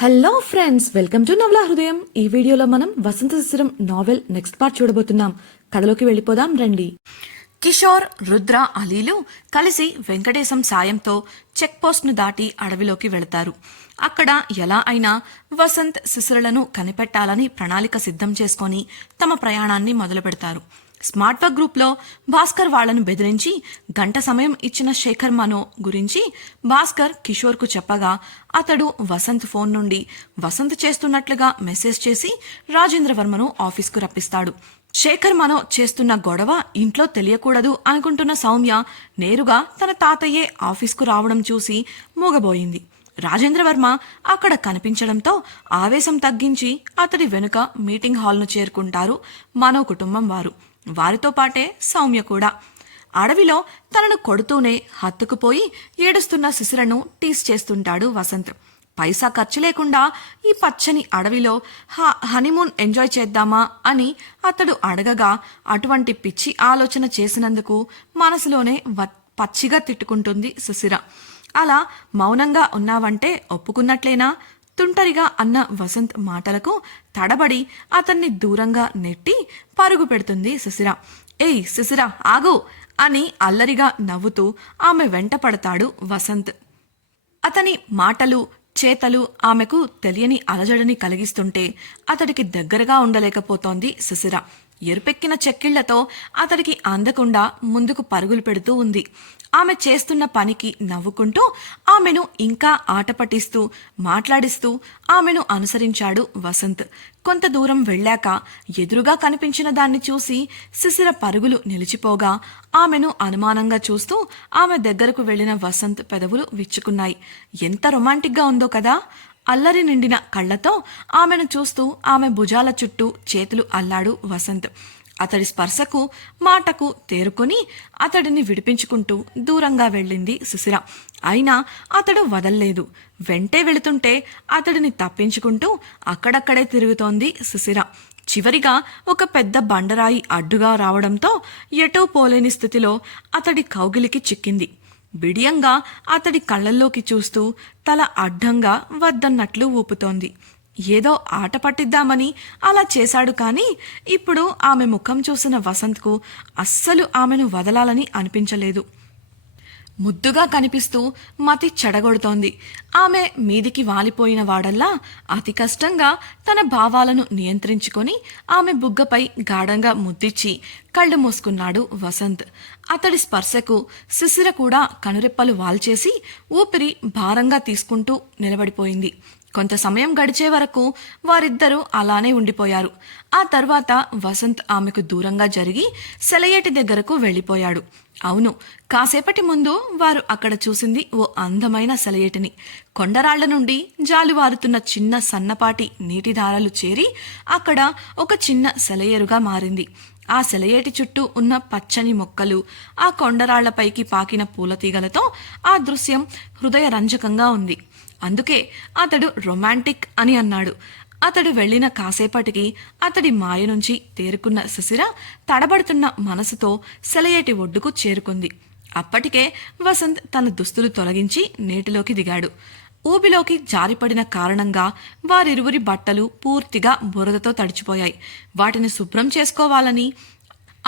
Hello friends welcome to నవల హృదయం ఈ వీడియోలో మనం Vasanta Shishiram novel next part చూడబోతున్నాం. కథలోకి వెళ్ళిపోదాం రండి. కిషోర్ రుద్ర అలీలు కలిసి వెంకటేశం సాయంతో చెక్ పోస్ట్ను దాటి అడవిలోకి వెళతారు. అక్కడ ఎలా అయినా వసంత్ శిశిరలను కనిపెట్టాలని ప్రణాళిక సిద్ధం చేసుకొని తమ ప్రయాణాన్ని మొదలు పెడతారు స్మార్ట్ వర్క్ గ్రూప్లో భాస్కర్ వాళ్ళను బెదిరించి గంట సమయం ఇచ్చిన శేఖర్ మనో గురించి భాస్కర్ కిషోర్కు చెప్పగా అతడు వసంత్ ఫోన్ నుండి వసంత్ చేస్తున్నట్లుగా మెసేజ్ చేసి రాజేంద్ర వర్మను ఆఫీస్కు రప్పిస్తాడు. శేఖర్ మనో చేస్తున్న గొడవ ఇంట్లో తెలియకూడదు అనుకుంటున్న సౌమ్య నేరుగా తన తాతయ్యే ఆఫీస్కు రావడం చూసి మూగబోయింది. రాజేంద్ర వర్మ అక్కడ కనిపించడంతో ఆవేశం తగ్గించి అతడి వెనుక మీటింగ్ హాల్ను చేరుకుంటారు మనో కుటుంబం వారు. వారితో పాటే సౌమ్య కూడా. అడవిలో తనను కొడుతూనే హత్తుకుపోయి ఏడుస్తున్న శిశిరను టీస్ చేస్తుంటాడు వసంత్. పైసా ఖర్చు లేకుండా ఈ పచ్చని అడవిలో హ హనీమూన్ ఎంజాయ్ చేద్దామా అని అతడు అడగగా అటువంటి పిచ్చి ఆలోచన చేసినందుకు మనసులోనే వ- పచ్చిగా తిట్టుకుంటుంది సుశిర అలా మౌనంగా ఉన్నావంటే ఒప్పుకున్నట్లేనా? తుంటరిగా అన్న వసంత్ మాటలకు తడబడి అతన్ని దూరంగా నెట్టి పరుగు పెడుతుంది సుశిర. ఏయ్ సుశిర ఆగు! అని అల్లరిగా నవ్వుతూ ఆమె వెంట పడతాడు వసంత్. అతని మాటలు చేతలు ఆమెకు తెలియని అలజడిని కలిగిస్తుంటే అతడికి దగ్గరగా ఉండలేకపోతోంది సుశిర. ఎరుపెక్కిన చెక్కిళ్ళతో అతడికి అందకుండా ముందుకు పరుగులు పెడుతూ ఉంది. ఆమె చేస్తున్న పనికి నవ్వుకుంటూ ఆమెను ఇంకా ఆట పట్టిస్తూ మాట్లాడిస్తూ ఆమెను అనుసరించాడు వసంత్. కొంత దూరం వెళ్ళాక ఎదురుగా కనిపించిన దాన్ని చూసి శిశిర పరుగులు నిలిచిపోగా ఆమెను అనుమానంగా చూస్తూ ఆమె దగ్గరకు వెళ్ళిన వసంత్ పెదవులు విచ్చుకున్నాయి. ఎంత రొమాంటిక్గా ఉందో కదా! అల్లరి నిండిన కళ్ళతో ఆమెను చూస్తూ ఆమె భుజాల చుట్టూ చేతులు అల్లాడు వసంత్. అతడి స్పర్శకు మాటకు తేరుకొని అతడిని విడిపించుకుంటూ దూరంగా వెళ్ళింది సుశిర. అయినా అతడు వదల్లేదు. వెంటే వెళుతుంటే అతడిని తప్పించుకుంటూ అక్కడక్కడే తిరుగుతోంది సుశిర. చివరిగా ఒక పెద్ద బండరాయి అడ్డుగా రావడంతో ఎటూ పోలేని స్థితిలో అతడి కౌగిలికి చిక్కింది. బిడియంగా అతడి కళ్ళల్లోకి చూస్తూ తల అడ్డంగా వద్దన్నట్లు ఊపుతోంది. ఏదో ఆట పట్టిద్దామని అలా చేశాడు కానీ ఇప్పుడు ఆమె ముఖం చూసిన వసంత్కు అస్సలు ఆమెను వదలాలని అనిపించలేదు. ముద్దుగా కనిపిస్తూ మతి చెడగొడుతోంది. ఆమె మీదికి వాలిపోయిన వాడల్లా అతి కష్టంగా తన భావాలను నియంత్రించుకొని ఆమె బుగ్గపై గాఢంగా ముద్దిచ్చి కళ్ళు మూసుకున్నాడు వసంత్. అతడి స్పర్శకు శిశిర కూడా కనురెప్పలు వాల్చేసి ఊపిరి భారంగా తీసుకుంటూ నిలబడిపోయింది. కొంత సమయం గడిచే వరకు వారిద్దరూ అలానే ఉండిపోయారు. ఆ తర్వాత వసంత్ ఆమెకు దూరంగా జరిగి సెలయేటి దగ్గరకు వెళ్ళిపోయాడు. అవును కాసేపటి ముందు వారు అక్కడ చూసింది ఓ అందమైన సెలయేటిని. కొండరాళ్ళ నుండి జాలువారుతున్న చిన్న సన్నపాటి నీటి దారాలు చేరి అక్కడ ఒక చిన్న సెలయేరుగా మారింది. ఆ సెలయేటి చుట్టూ ఉన్న పచ్చని మొక్కలు ఆ కొండరాళ్ళపైకి పాకిన పూలతీగలతో ఆ దృశ్యం హృదయరంజకంగా ఉంది. అందుకే అతడు రొమాంటిక్ అని అన్నాడు. అతడు వెళ్ళిన కాసేపటికి అతడి మాయ నుంచి తేరుకున్న శిశిర తడబడుతున్న మనసుతో సెలయేటి ఒడ్డుకు చేరుకుంది. అప్పటికే వసంత్ తన దుస్తులు తొలగించి నీటిలోకి దిగాడు. ఊబిలోకి జారిపడిన కారణంగా వారిరువురి బట్టలు పూర్తిగా బురదతో తడిచిపోయాయి. వాటిని శుభ్రం చేసుకోవాలని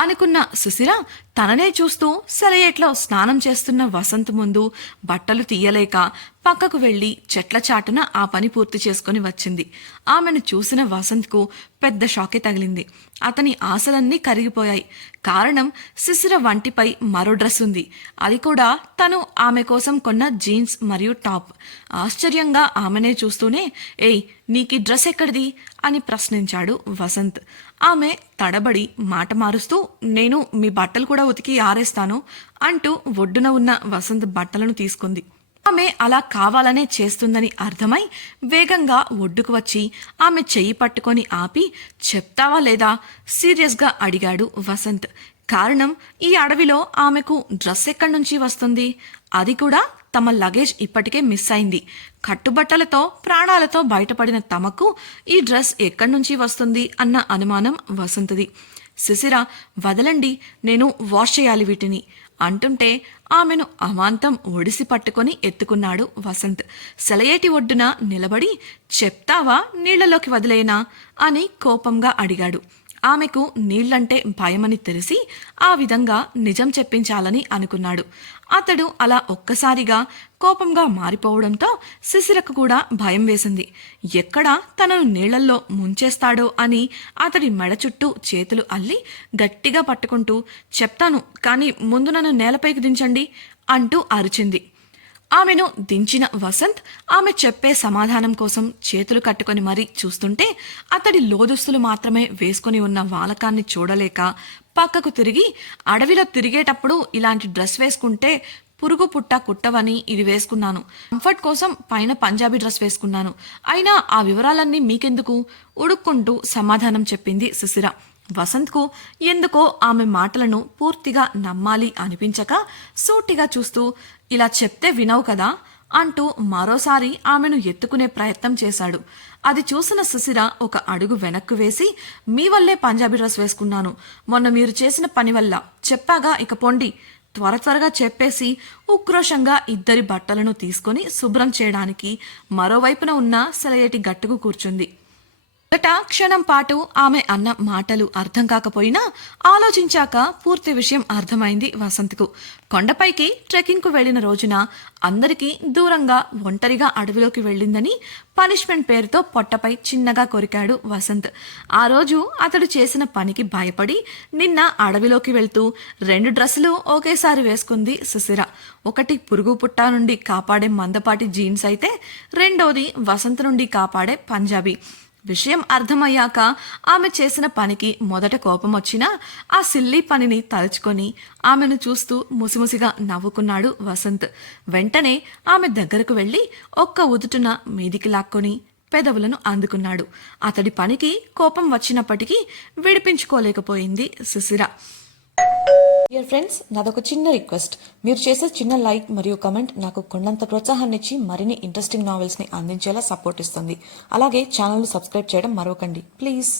అనుకున్న సుశిర తననే చూస్తూ సెలయేట్లో స్నానం చేస్తున్న వసంత్ ముందు బట్టలు తీయలేక పక్కకు వెళ్ళి చెట్ల చాటున ఆ పని పూర్తి చేసుకుని వచ్చింది. ఆమెను చూసిన వసంత్కు పెద్ద షాకే తగిలింది. అతని ఆశలన్నీ కరిగిపోయాయి. కారణం శిశిర వంటిపై మరో డ్రెస్ ఉంది. అది కూడా తను ఆమె కోసం కొన్న జీన్స్ మరియు టాప్. ఆశ్చర్యంగా ఆమెనే చూస్తూనే ఏయ్ నీకీ డ్రెస్ ఎక్కడిది? అని ప్రశ్నించాడు వసంత్. ఆమె తడబడి మాట మారుస్తూ నేను మీ బట్టలు కూడా ఉతికి ఆరేస్తాను అంటూ ఒడ్డున ఉన్న వసంత్ బట్టలను తీసుకుంది. ఆమె అలా కావాలనే చేస్తుందని అర్థమై వేగంగా ఒడ్డుకు వచ్చి ఆమె చెయ్యి పట్టుకొని ఆపి చెప్తావా లేదా? సీరియస్గా అడిగాడు వసంత్. కారణం ఈ అడవిలో ఆమెకు డ్రెస్ ఎక్కడి నుంచి వస్తుంది? అది కూడా తమ లగేజ్ ఇప్పటికే మిస్ అయింది. కట్టుబట్టలతో ప్రాణాలతో బయటపడిన తమకు ఈ డ్రెస్ ఎక్కడి నుంచి వస్తుంది అన్న అనుమానం వసంతది. శిశిర వదలండి నేను వాష్ చేయాలి వీటిని అంటుంటే ఆమెను అమాంతం ఒడిసి పట్టుకొని ఎత్తుకున్నాడు వసంత్. సెలయేటి ఒడ్డున నిలబడి చెప్తావా నీళ్ళలోకి వదిలేనా? అని కోపంగా అడిగాడు. ఆమెకు నీళ్ళంటే భయమని తెలిసి ఆ విధంగా నిజం చెప్పించాలని అనుకున్నాడు. అతడు అలా ఒక్కసారిగా కోపంగా మారిపోవడంతో శిశిరకు కూడా భయం వేసింది. ఎక్కడ తనను నీళ్ళల్లో ముంచేస్తాడో అని అతడి మెడ చుట్టూ చేతులు అల్లి గట్టిగా పట్టుకుంటూ చెప్తాను కానీ ముందు నన్ను నేలపైకి దించండి అంటూ అరిచింది. ఆమెను దించిన వసంత్ ఆమె చెప్పే సమాధానం కోసం చేతులు కట్టుకొని మరీ చూస్తుంటే అతడి లోదుస్తులు మాత్రమే వేసుకొని ఉన్న వాలకాన్ని చూడలేక పక్కకు తిరిగి అడవిలో తిరిగేటప్పుడు ఇలాంటి డ్రెస్ వేసుకుంటే పురుగు పుట్ట కుట్టవని ఇది వేసుకున్నాను. కంఫర్ట్ కోసం పైన పంజాబీ డ్రెస్ వేసుకున్నాను. అయినా ఆ వివరాలన్నీ మీకెందుకు? ఉడుక్కుంటూ సమాధానం చెప్పింది సుశిర. వసంత్కు ఎందుకో ఆమె మాటలను పూర్తిగా నమ్మాలి అనిపించక సూటిగా చూస్తూ ఇలా చెప్తే వినవు కదా అంటూ మరోసారి ఆమెను ఎత్తుకునే ప్రయత్నం చేశాడు. అది చూసిన సుశిర ఒక అడుగు వెనక్కు వేసి మీ వల్లే పంజాబీ డ్రెస్ వేసుకున్నాను. మొన్న మీరు చేసిన పని వల్ల చెప్పాగా ఇక పొండి. త్వర త్వరగా చెప్పేసి ఉక్రోషంగా ఇద్దరి బట్టలను తీసుకొని శుభ్రం చేయడానికి మరోవైపున ఉన్న సెలయేటి గట్టుకు కూర్చుంది. మొదట క్షణం పాటు ఆమె అన్న మాటలు అర్థం కాకపోయినా ఆలోచించాక పూర్తి విషయం అర్థమైంది వసంత్కు. కొండపైకి ట్రెక్కింగ్కు వెళ్ళిన రోజున అందరికీ దూరంగా ఒంటరిగా అడవిలోకి వెళ్ళిందని పనిష్మెంట్ పేరుతో పొట్టపై చిన్నగా కొరికాడు వసంత్. ఆ రోజు అతడు చేసిన పనికి భయపడి నిన్న అడవిలోకి వెళ్తూ రెండు డ్రెస్సులు ఒకేసారి వేసుకుంది సుశిర. ఒకటి పురుగు పుట్ట నుండి కాపాడే మందపాటి జీన్స్ అయితే రెండోది వసంత్ నుండి కాపాడే పంజాబీ. విషయం అర్థమయ్యాక ఆమె చేసిన పనికి మొదట కోపం వచ్చినా ఆ సిల్లీ పనిని తలుచుకొని ఆమెను చూస్తూ ముసిముసిగా నవ్వుకున్నాడు వసంత్. వెంటనే ఆమె దగ్గరకు వెళ్ళి ఒక్క ఉదుటున మీదికి లాక్కొని పెదవులను అందుకున్నాడు. అతడి పనికి కోపం వచ్చినప్పటికీ విడిపించుకోలేకపోయింది సుశిర. డియర్ ఫ్రెండ్స్ నాదొక చిన్న రిక్వెస్ట్. మీరు చేసే చిన్న లైక్ మరియు కమెంట్ నాకు కొండంత ప్రోత్సాహాన్ని ఇచ్చి మరిన్ని ఇంట్రెస్టింగ్ నావెల్స్ని అందించేలా సపోర్ట్ ఇస్తుంది. అలాగే ఛానల్ సబ్స్క్రైబ్ చేయడం మరవకండి please.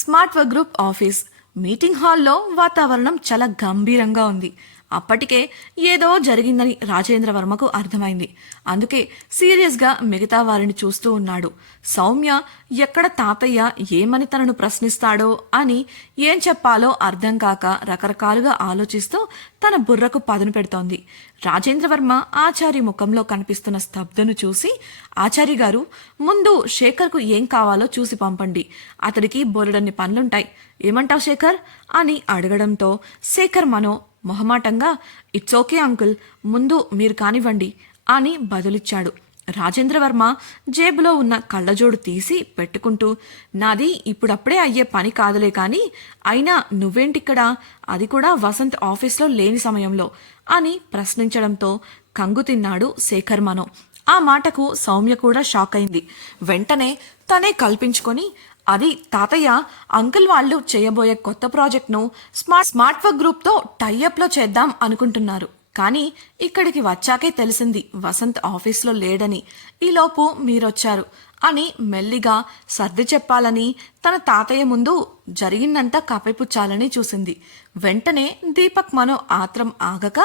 Smart work group office meeting హాల్లో వాతావరణం చాలా గంభీరంగా ఉంది. అప్పటికే ఏదో జరిగిందని రాజేంద్ర వర్మకు అర్థమైంది. అందుకే సీరియస్గా మిగతా వారిని చూస్తూ ఉన్నాడు. సౌమ్య ఎక్కడ తాతయ్య ఏమని తనను ప్రశ్నిస్తాడో అని ఏం చెప్పాలో అర్థం కాక రకరకాలుగా ఆలోచిస్తూ తన బుర్రకు పదును పెడుతోంది. రాజేంద్రవర్మ ఆచారి ముఖంలో కనిపిస్తున్న స్తబ్దను చూసి ఆచారి గారు ముందు శేఖర్కు ఏం కావాలో చూసి పంపండి. అతడికి బోలెడన్ని పనులుంటాయి. ఏమంటావు శేఖర్? అని అడగడంతో శేఖర్ మనో మొహమాటంగా ఇట్స్ ఓకే అంకుల్ ముందు మీరు కానివ్వండి అని బదులిచ్చాడు. రాజేంద్రవర్మ జేబులో ఉన్న కళ్ళజోడు తీసి పెట్టుకుంటూ నాది ఇప్పుడప్పుడే అయ్యే పని కాదులే కానీ అయినా నువ్వేంటిక్కడ? అది కూడా వసంత్ ఆఫీస్లో లేని సమయంలో అని ప్రశ్నించడంతో కంగు తిన్నాడు శేఖర్ మనో ఆ మాటకు సౌమ్య కూడా షాక్ అయింది వెంటనే తనే కల్పించుకొని అది తాతయ్య అంకుల్ వాళ్ళు చేయబోయే కొత్త ప్రాజెక్ట్ను స్మార్ట్ స్మార్ట్ వర్క్ గ్రూప్తో టైఅప్లో చేద్దాం అనుకుంటున్నారు. కానీ ఇక్కడికి వచ్చాకే తెలిసింది వసంత్ ఆఫీస్లో లేడని. ఈలోపు మీరొచ్చారు అని మెల్లిగా సర్ది చెప్పాలని తన తాతయ్య ముందు జరిగిందంతా కప్పిపుచ్చాలని చూసింది. వెంటనే దీపక్ మనో ఆత్రం ఆగక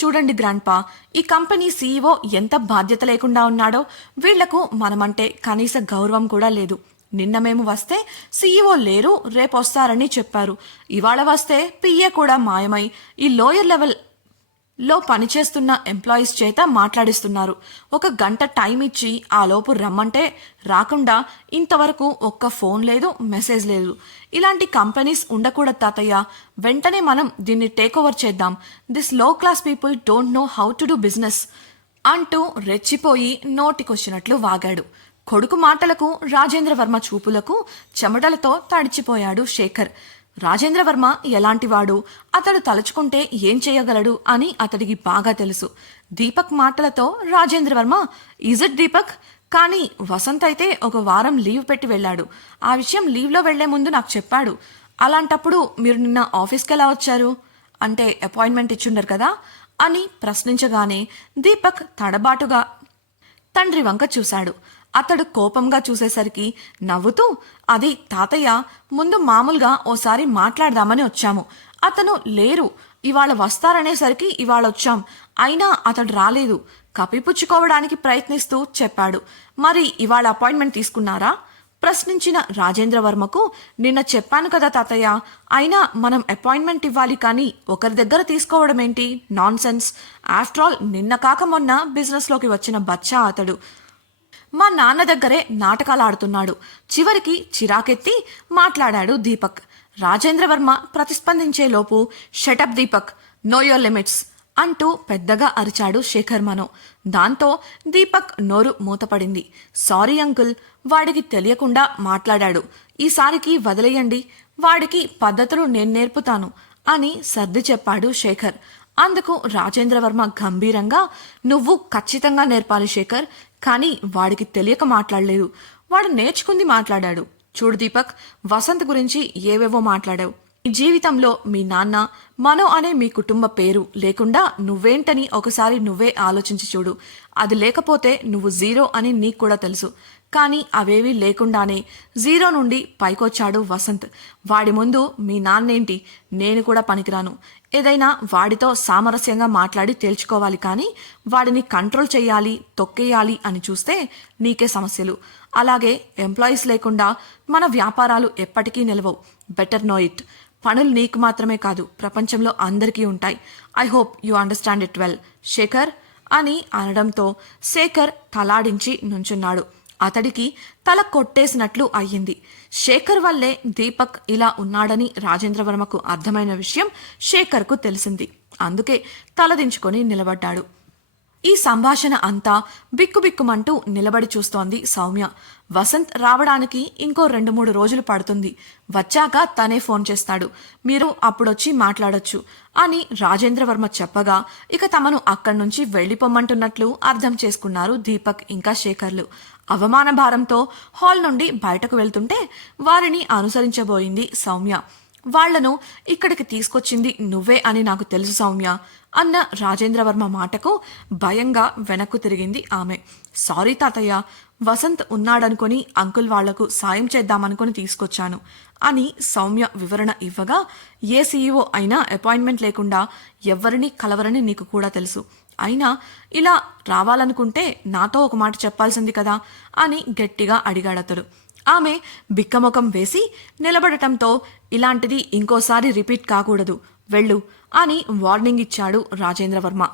చూడండి గ్రాండ్పా ఈ కంపెనీ సీఈఓ ఎంత బాధ్యత లేకుండా ఉన్నాడో వీళ్ళకు మనమంటే కనీస గౌరవం కూడా లేదు. నిన్న మేము వస్తే సీఈఓ లేరు రేపు వస్తారని చెప్పారు. ఇవాళ వస్తే పిఏ కూడా మాయమై ఈ లోయర్ లెవెల్లో పనిచేస్తున్న ఎంప్లాయీస్ చేత మాట్లాడిస్తున్నారు. ఒక గంట టైం ఇచ్చి ఆ లోపు రమ్మంటే రాకుండా ఇంతవరకు ఒక్క ఫోన్ లేదు మెసేజ్ లేదు. ఇలాంటి కంపెనీస్ ఉండకూడదు తాతయ్య. వెంటనే మనం దీన్ని టేక్ ఓవర్ చేద్దాం. దిస్లో class people don't know how to do business అంటూ రెచ్చిపోయి నోటికొచ్చినట్లు వాగాడు. కొడుకు మాటలకు రాజేంద్రవర్మ చూపులకు చెమటలతో తడిచిపోయాడు శేఖర్. రాజేంద్రవర్మ ఎలాంటివాడు? అతడు తలుచుకుంటే ఏం చేయగలడు అని అతడికి బాగా తెలుసు. దీపక్ మాటలతో రాజేంద్రవర్మ ఈజ్ ఇట్ దీపక్? కానీ వసంత్ అయితే ఒక వారం లీవ్ పెట్టి వెళ్ళాడు. ఆ విషయం లీవ్లో వెళ్ళే ముందు నాకు చెప్పాడు. అలాంటప్పుడు మీరు నిన్న ఆఫీస్కి ఎలా వచ్చారు? అంటే అపాయింట్మెంట్ ఇచ్చుండరు కదా? అని ప్రశ్నించగానే దీపక్ తడబాటుగా తండ్రి వంక చూశాడు. అతడు కోపంగా చూసేసరికి నవ్వుతూ అది తాతయ్య ముందు మామూలుగా ఓసారి మాట్లాడదామని వచ్చాము. అతను లేరు ఇవాళ వస్తారనేసరికి ఇవాళ వచ్చాం. అయినా అతడు రాలేదు. కప్పిపుచ్చుకోవడానికి ప్రయత్నిస్తూ చెప్పాడు. మరి ఇవాళ అపాయింట్మెంట్ తీసుకున్నారా? ప్రశ్నించిన రాజేంద్రవర్మకు నిన్న చెప్పాను కదా తాతయ్య అయినా మనం అపాయింట్మెంట్ ఇవ్వాలి కానీ ఒకరి దగ్గర తీసుకోవడం ఏంటి నాన్ సెన్స్ ఆఫ్టర్ ఆల్ నిన్న కాక మొన్న బిజినెస్లోకి వచ్చిన బచ్చా అతడు. మా నాన్న దగ్గరే నాటకాలు ఆడుతున్నాడు. చివరికి చిరాకెత్తి మాట్లాడాడు Deepak. Rajendra Varma ప్రతిస్పందించేలోపు shut up Deepak. Know your limits అంటూ పెద్దగా అరిచాడు శేఖర్ మనో. దాంతో దీపక్ నోరు మూతపడింది. సారీ అంకుల్ వాడికి తెలియకుండా మాట్లాడాడు. ఈసారికి వదిలేయండి. వాడికి పద్ధతులు నేను నేర్పుతాను అని సర్ది చెప్పాడు శేఖర్. అందుకు రాజేంద్రవర్మ గంభీరంగా నువ్వు ఖచ్చితంగా నేర్పాలి శేఖర్. కానీ వాడికి తెలియక మాట్లాడలేదు. వాడు నేర్చుకుంది మాట్లాడాడు. చూడు దీపక్ వసంత్ గురించి ఏవేవో మాట్లాడావు. నీ జీవితంలో మీ నాన్న మనో అనే మీ కుటుంబ పేరు లేకుండా నువ్వేంటని ఒకసారి నువ్వే ఆలోచించి చూడు. అది లేకపోతే నువ్వు జీరో అని నీకు కూడా తెలుసు. కానీ అవేవి లేకుండానే జీరో నుండి పైకొచ్చాడు వసంత్. వాడి ముందు మీ నాన్నేంటి? నేను కూడా పనికిరాను. ఏదైనా వాడితో సామరస్యంగా మాట్లాడి తేల్చుకోవాలి కానీ వాడిని కంట్రోల్ చేయాలి తొక్కేయాలి అని చూస్తే నీకే సమస్యలు. అలాగే ఎంప్లాయీస్ లేకుండా మన వ్యాపారాలు ఎప్పటికీ నిలవవు. Better no it. పనులు నీకు మాత్రమే కాదు ప్రపంచంలో అందరికీ ఉంటాయి. I hope you understand it well. Shekhar అని అనడంతో శేఖర్ తలాడించి నుంచున్నాడు. అతడికి తల కొట్టేసినట్లు అయ్యింది. శేఖర్ వల్లే దీపక్ ఇలా ఉన్నాడని రాజేంద్రవర్మకు అర్థమైన విషయం శేఖర్కు తెలిసింది. అందుకే తలదించుకొని నిలబడ్డాడు. ఈ సంభాషణ అంతా బిక్కుబిక్కుమంటూ నిలబడి చూస్తోంది సౌమ్య. వసంత్ రావడానికి ఇంకో రెండు మూడు రోజులు పడుతుంది. వచ్చాక తనే ఫోన్ చేస్తాడు. మీరు అప్పుడొచ్చి మాట్లాడొచ్చు అని రాజేంద్రవర్మ చెప్పగా ఇక తమను అక్కడి నుంచి వెళ్ళిపోమ్మంటున్నట్లు అర్థం చేసుకున్నారు దీపక్ ఇంకా శేఖర్లు. అవమాన భారంతో హాల్ నుండి బయటకు వెళ్తుంటే వారిని అనుసరించబోయింది సౌమ్య. వాళ్ళను ఇక్కడికి తీసుకొచ్చింది నువ్వే అని నాకు తెలుసు సౌమ్య అన్న రాజేంద్రవర్మ మాటకు భయంగా వెనక్కు తిరిగింది ఆమె. సారీ తాతయ్య వసంత్ ఉన్నాడనుకొని అంకుల్ వాళ్ళకు సాయం చేద్దామనుకొని తీసుకొచ్చాను అని సౌమ్య వివరణ ఇవ్వగా ఏ సీఈఓ అయినా అపాయింట్మెంట్ లేకుండా ఎవ్వరినీ కలవరని నీకు కూడా తెలుసు. అయినా ఇలా రావాలనుకుంటే నాతో ఒక మాట చెప్పాల్సింది కదా అని గట్టిగా అడిగాడతడు ఆమె బిక్కముఖం వేసి నిలబడటంతో ఇలాంటిది ఇంకోసారి రిపీట్ కాకూడదు వెళ్ళు అని వార్నింగ్ ఇచ్చాడు రాజేంద్రవర్మ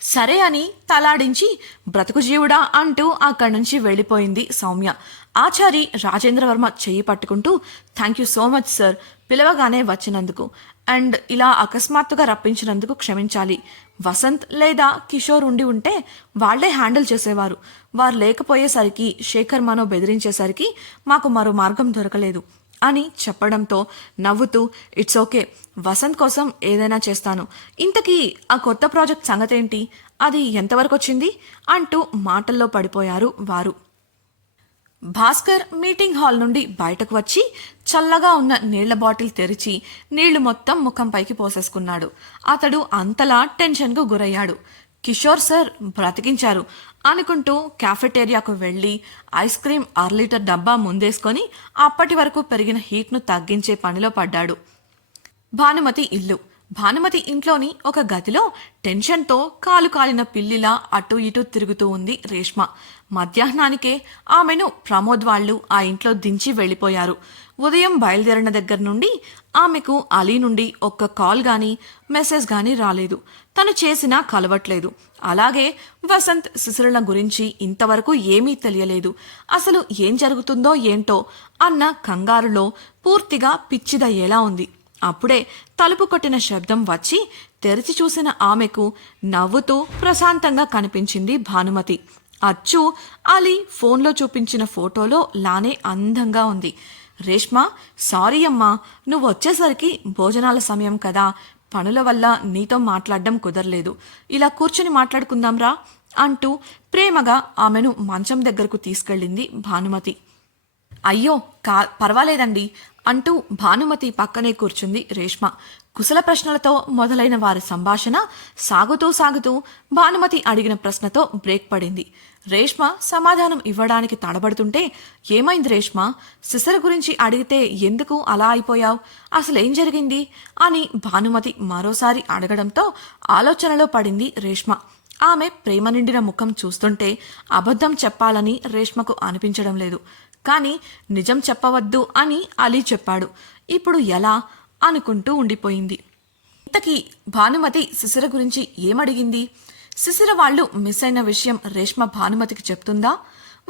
సరే అని తలాడించి బ్రతుకు జీవుడా అంటూ అక్కడి నుంచి వెళ్ళిపోయింది సౌమ్య. ఆచారి రాజేంద్రవర్మ చెయ్యి పట్టుకుంటూ thank you so much sir పిలవగానే వచ్చినందుకు. అండ్ ఇలా అకస్మాత్తుగా రప్పించినందుకు క్షమించాలి. వసంత్ లేదా కిషోర్ ఉండి ఉంటే వాళ్ళే హ్యాండిల్ చేసేవారు. వారు లేకపోయేసరికి శేఖర్ మనో బెదిరించేసరికి మాకు మరో మార్గం దొరకలేదు అని చెప్పడంతో నవ్వుతూ ఇట్స్ ఓకే వసంత్ కోసం ఏదైనా చేస్తాను. ఇంతకీ ఆ కొత్త ప్రాజెక్ట్ సంగతేంటి? అది ఎంతవరకు వచ్చింది? అంటూ మాటల్లో పడిపోయారు వారు. భాస్కర్ మీటింగ్ హాల్ నుండి బయటకు వచ్చి చల్లగా ఉన్న నీళ్ళ బాటిల్ తెరిచి నీళ్ళు మొత్తం ముఖంపైకి పోసేసుకున్నాడు. అతడు అంతలా టెన్షన్కు గురయ్యాడు. కిషోర్ సార్ బ్రతికించారు. అనుకుంటూ క్యాఫెటేరియాకు వెళ్ళి ఐస్ క్రీమ్ అర లీటర్ డబ్బా ముందేసుకొని అప్పటి వరకు పెరిగిన హీట్ను తగ్గించే పనిలో పడ్డాడు. భానుమతి ఇల్లు. భానుమతి ఇంట్లోని ఒక గదిలో టెన్షన్తో కాలు కాలిన పిల్లిలా అటు ఇటు తిరుగుతూ ఉంది రేష్మ. మధ్యాహ్నానికే ఆమెను ప్రమోద్ వాళ్ళు ఆ ఇంట్లో దించి వెళ్ళిపోయారు. ఉదయం బయలుదేరిన దగ్గర నుండి ఆమెకు అలీ నుండి ఒక్క కాల్ గాని మెసేజ్ గాని రాలేదు. తను చేసినా కలవట్లేదు. అలాగే వసంత్ శిశిరల గురించి ఇంతవరకు ఏమీ తెలియలేదు. అసలు ఏం జరుగుతుందో ఏంటో అన్న కంగారులో పూర్తిగా పిచ్చిదయ్యేలా ఉంది. అప్పుడే తలుపు కొట్టిన శబ్దం వచ్చి తెరిచి చూసిన ఆమెకు నవ్వుతూ ప్రశాంతంగా కనిపించింది భానుమతి. అచ్చు అలీ ఫోన్లో చూపించిన ఫోటోలో లానే అందంగా ఉంది. రేష్మ సారీ అమ్మా నువ్వు వచ్చేసరికి భోజనాల సమయం కదా. పనుల వల్ల నీతో మాట్లాడడం కుదరలేదు. ఇలా కూర్చొని మాట్లాడుకుందాంరా అంటూ ప్రేమగా ఆమెను మంచం దగ్గరకు తీసుకెళ్ళింది భానుమతి. అయ్యో కా పర్వాలేదండి అంటూ భానుమతి పక్కనే కూర్చుంది రేష్మ. కుశల ప్రశ్నలతో మొదలైన వారి సంభాషణ సాగుతూ సాగుతూ భానుమతి అడిగిన ప్రశ్నతో బ్రేక్ పడింది. రేష్మ సమాధానం ఇవ్వడానికి తడబడుతుంటే ఏమైంది రేష్మ? సిసర గురించి అడిగితే ఎందుకు అలా అయిపోయావు? అసలేం జరిగింది? అని భానుమతి మరోసారి అడగడంతో ఆలోచనలో పడింది రేష్మ. ఆమె ప్రేమ నిండిన ముఖం చూస్తుంటే అబద్ధం చెప్పాలని రేష్మకు అనిపించడం లేదు. కానీ నిజం చెప్పవద్దు అని అలీ చెప్పాడు. ఇప్పుడు ఎలా? అనుకుంటూ ఉండిపోయింది. ఇంతకీ భానుమతి శిశిర గురించి ఏమడిగింది? శిశిర వాళ్ళు మిస్ అయిన విషయం రేష్మ భానుమతికి చెప్తుందా?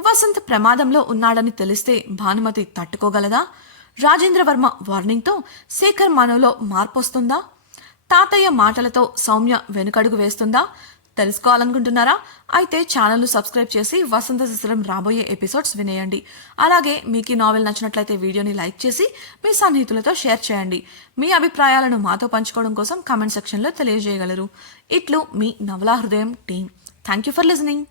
వసంత్ ప్రమాదంలో ఉన్నాడని తెలిస్తే భానుమతి తట్టుకోగలదా? రాజేంద్రవర్మ వార్నింగ్తో శేఖర్ మనలో మార్పొస్తుందా? తాతయ్య మాటలతో సౌమ్య వెనుకడుగు వేస్తుందా? తెలుసుకోవాలనుకుంటున్నారా? అయితే ఛానల్ సబ్స్క్రైబ్ చేసి వసంత శిశిరం రాబోయే ఎపిసోడ్స్ వినేయండి. అలాగే మీకు ఈ నావెల్ నచ్చినట్లయితే వీడియోని లైక్ చేసి మీ సన్నిహితులతో షేర్ చేయండి. మీ అభిప్రాయాలను మాతో పంచుకోవడం కోసం కామెంట్ సెక్షన్లో తెలియజేయగలరు. ఇట్లు మీ నవలా హృదయం team. Thank you for listening.